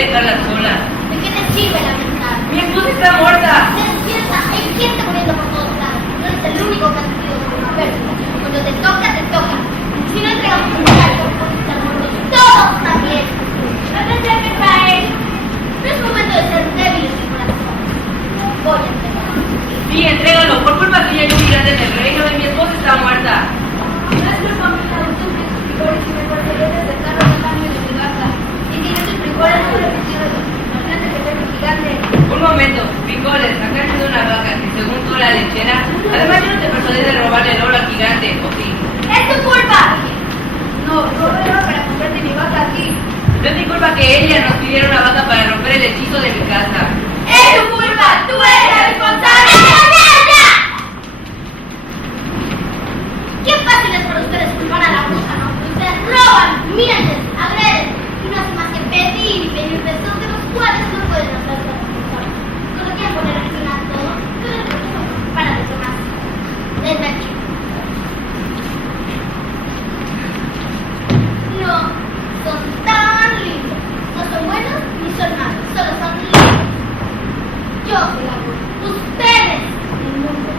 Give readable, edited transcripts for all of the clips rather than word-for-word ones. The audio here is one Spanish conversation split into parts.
que dejarla sola. ¿De qué te sirve lamentar? ¡Mi esposa está muerta! Despierta, hay gente muriendo por todos lados. No eres el único que ha sentido por una pérdida. Cuando te toca, te toca. Si no entregamos un muchacho, están muertos todos también. No tendré que caer. No es momento de ser débil en mi corazón. Voy a entregar. Sí, entrégalo. Por culpa tuya hay un gigante en el reino y mi esposa está muerta. No es culpa mía, usted me frijoles y me perseguí desde el carro del cambio de mi casa. Y que yo soy frijoles por el sentido de los gigante que tengo gigante. Un momento, frijoles, acá ha sido una vaca que según tú la lechera. Además yo no te persuadí de robarle el oro al gigante, ¿o sí? ¡Es tu culpa! No, robé oro para comprarte mi vaca aquí. No es mi culpa que ella nos pidiera una vaca para romper el hechizo de mi casa. ¡Es tu culpa! ¡Tú eres la responsable! ¡Ya! ¡Qué fácil es para ustedes culpar a la bruja, no! Ustedes roban, mienten, agreden y no hacen más que pedir y pedir deseos de los cuales no pueden hacer responsables. Cuando quieren poner al final todo, todo para los demás. Desde aquí. No son tan lindos. No son buenos ni son malos. Solo son lindos. Yo soy la buena. Ustedes, el mundo.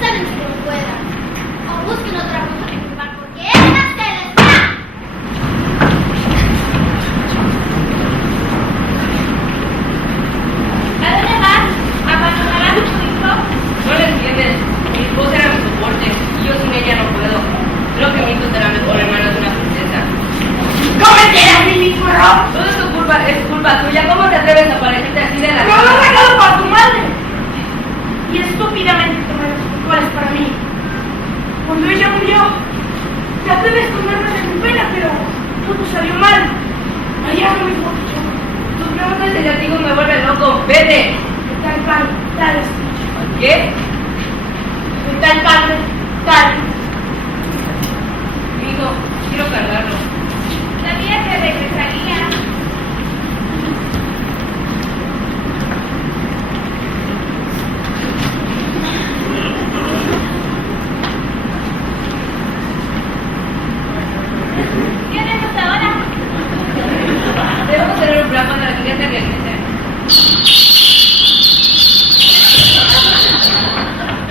Saben que no puedan. O busquen otra cosa que culpar porque esta se les da. ¿A dónde vas? ¿Abandonarás a tu hijo? No lo entiendes. Mi esposa era mi soporte y yo sin ella no puedo. Creo que mi hijo será mejor hermano de una princesa. ¿Cómo te das mi mismo error? Todo es culpa tuya. ¿Cómo te atreves a parecerte así de la ¡No lo he sacado por tu madre! Y estúpidamente tomé los culpables para mí. Cuando ella murió, traté de esconderme de mi pena, pero todo salió mal. Allá no me fue yo. Tus preguntas de látigo me vuelven loco. ¡Vete! Tal pan, tal escucha. ¿Qué? Tal padre, tal. Hijo, quiero cargarlo. Sabía que regresaría. ¿Qué haremos ahora? Debemos tener un plan cuando la gigante regrese.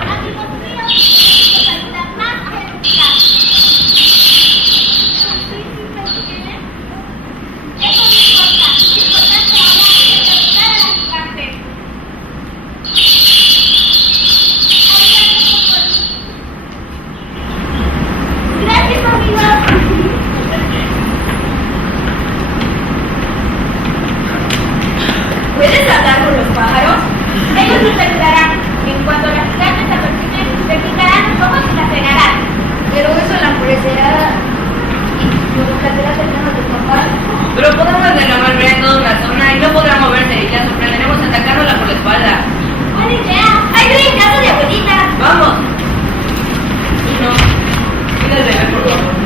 Amigos míos, necesito ayuda más eficaz. Eso no importa. Lo importante ahora es derrotar a la gigante. Gracias, amigos. ¿Puedes hablar con los pájaros? Ellos nos ayudarán. En cuanto la gigante se aproxime, le quitarán los ojos y la frenarán. Pero eso la enfurecerá y provocará terrenos de papá. Pero podemos derramar ver en toda una zona y no podrá moverse y la sorprenderemos atacándola por la espalda. ¡Buena idea! ¡Hay en casa de abuelita! ¡Vamos! No, cuida el bebé, por favor.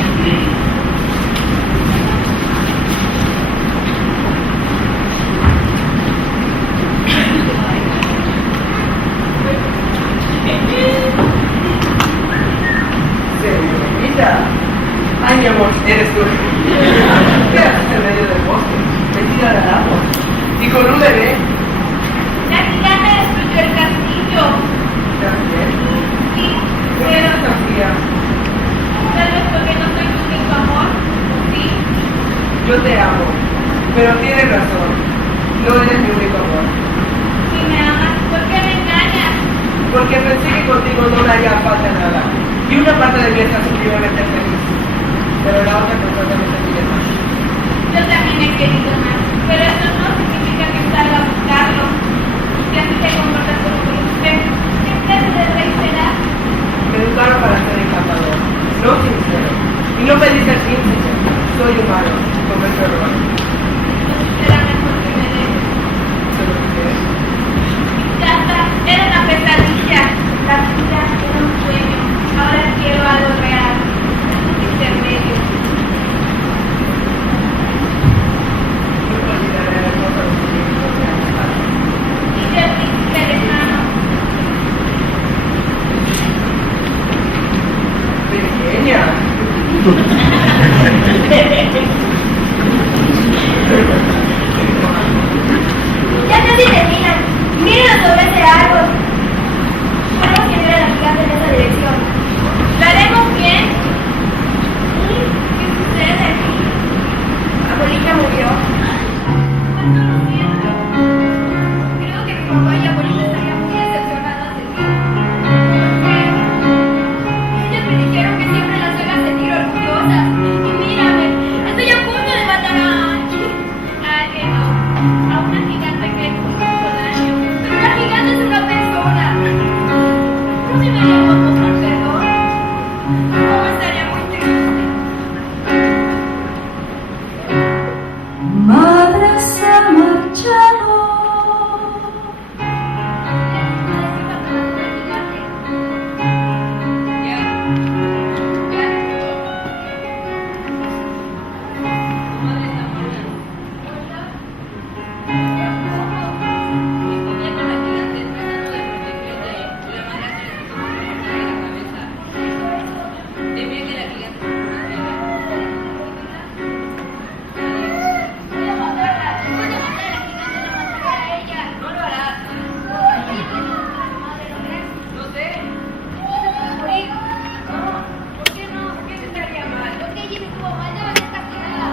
Señorita. Ay, mi amor, eres tú. ¿Qué haces en medio del bosque? Vestida de árbol. Y con un bebé. La gigante destruyó el castillo. ¿También? Sí, ¿Por qué pero estás fría? tal vez porque no soy tu único amor. Sí. Yo te amo. Pero tienes razón. No eres mi único amor. Si me amas, ¿por qué me engañas? Porque pensé que contigo no me haría falta nada. Y una parte de mí está supremamente feliz. Pero la otra completamente quiere más. Yo también he querido más, pero eso no significa que salga a buscarlo. Si así te comportas como usted, ¿qué clase de rey será? Me educaron para ser encantador, no sincero. Y no pedí ser sincero. Soy humano, como el perro. Será mejor que me dejes. ¿Eso lo que quieres? Mi casa era una pesadilla, la vida era un sueño. Ahora quiero algo real, intermedio. Nunca olvidaré la hermosa descubrimiento de la amistad. Y del príncipe lejano. Ya casi terminan. Miren los sobre ese árbol. Podemos que mira la gigante en esa dirección. ¿Lo haremos bien? ¿Qué sucede? Abuelita murió. ¿Cuánto lo siento? Creo que mi papá y abuelita estarían muy decepcionadas de mí. Ellas me dijeron que siempre las haga sentir orgullosas. Y mírame, estoy a punto de matar a alguien. A alguien no. A una gigante que no hizo daño. Pero la gigante es una persona. ¿No deberíamos mostrar perdón? ¿Cómo estaría muy triste? Madre se ha marchado. Voy a matarla. Voy a matar a la gigante, la mataré a ella. No lo harás. Madre, ¿lo crees? No sé. Morir. ¿Por qué no? ¿Por qué se estaría mal? Porque ella estuvo mal, debe ser castigada.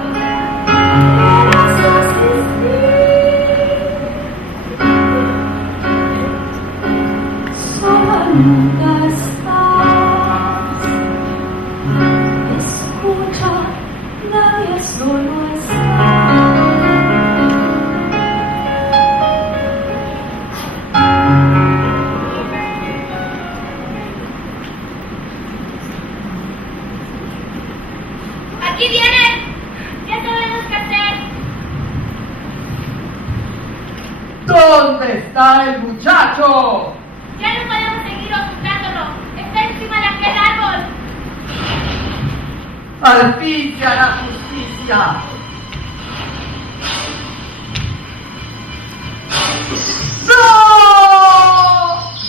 Sola nunca estás. Escucha, nadie solo está. ¡Aquí vienen! Ya sabemos qué hacer. ¿Dónde está el muchacho? Ya no podemos seguir ocultándolo. Está encima de aquel árbol. Al fin se hará justicia. ¡No!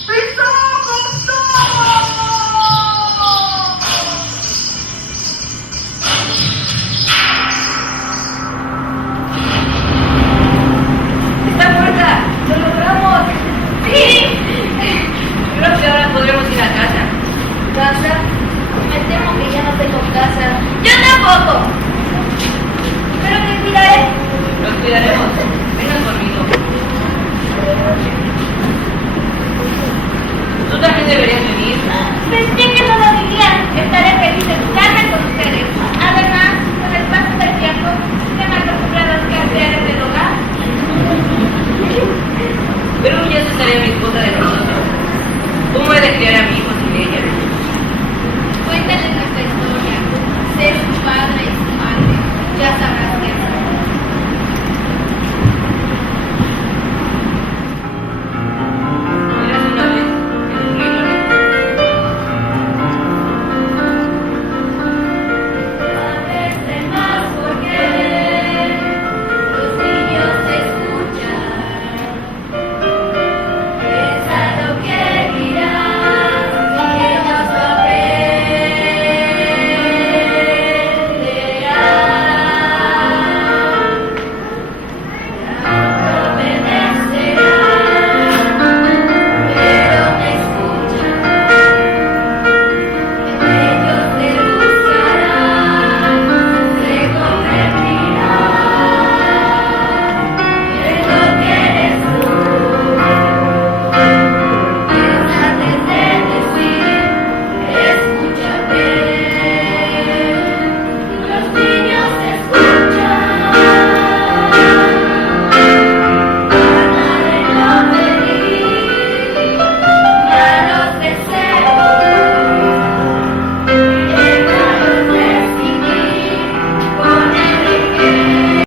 ¡Mis ojos, no! ¡Está muerta! ¡Lo logramos! ¡Sí! Creo que ahora podremos ir a casa. ¿Casa? Me temo que ya no tengo casa. ¡Yo tampoco! Pero te cuidaré. Los cuidaremos. Vengan conmigo. Tú también deberías venir. Pensé